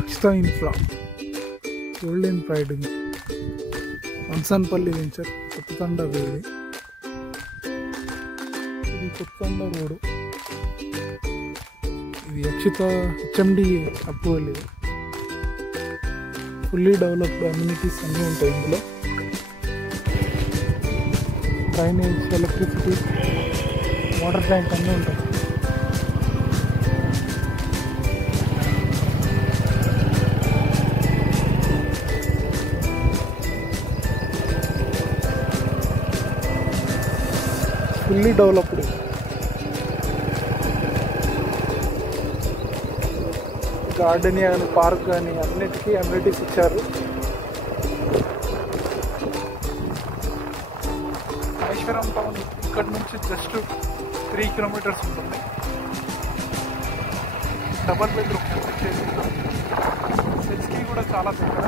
Akshita infra golden pride Vamsanpalli venture Kothathanda వేది. ఇది Kothathanda road. ఇది అక్షిత హెచ్ఎండిఏ అప్రూవల్. ఇది ఫుల్లీ డెవలప్డ్ అమ్యూనిటీస్ అన్నీ ఉంటాయి ఇందులో. డ్రైనేజ్, ఎలక్ట్రిసిటీ, వాటర్ ట్యాంక్ అన్నీ ఉంటాయి. Fully developed. గార్డెన్ కానీ పార్క్ కానీ అన్నిటికీ అమ్యూనిటీస్ ఇచ్చారు. మహేశ్వరం టౌన్ ఇక్కడ నుంచి జస్ట్ 3 కిలోమీటర్స్ ఉంటుంది. డబల్ బెడ్రూమ్ సెట్స్కి కూడా చాలా దగ్గర.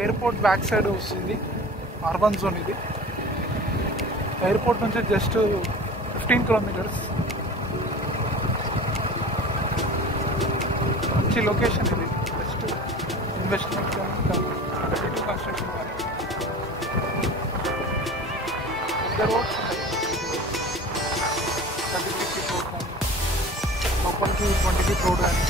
ఎయిర్పోర్ట్ బ్యాక్ సైడ్ వస్తుంది. అర్బన్ జోన్ ఇది. ఎయిర్పోర్ట్ నుంచి జస్ట్ 15 కిలోమీటర్స్. మంచి లొకేషన్ ఇది. జస్ట్ ఇన్వెస్ట్మెంట్ కానీ కన్స్ట్రక్షన్ కానీ పెద్ద రోడ్స్ ఉన్నాయి. 30 ఫీట్ రోడ్ కానీ లోపలికి 20 ఫీట్ రోడ్ కానీ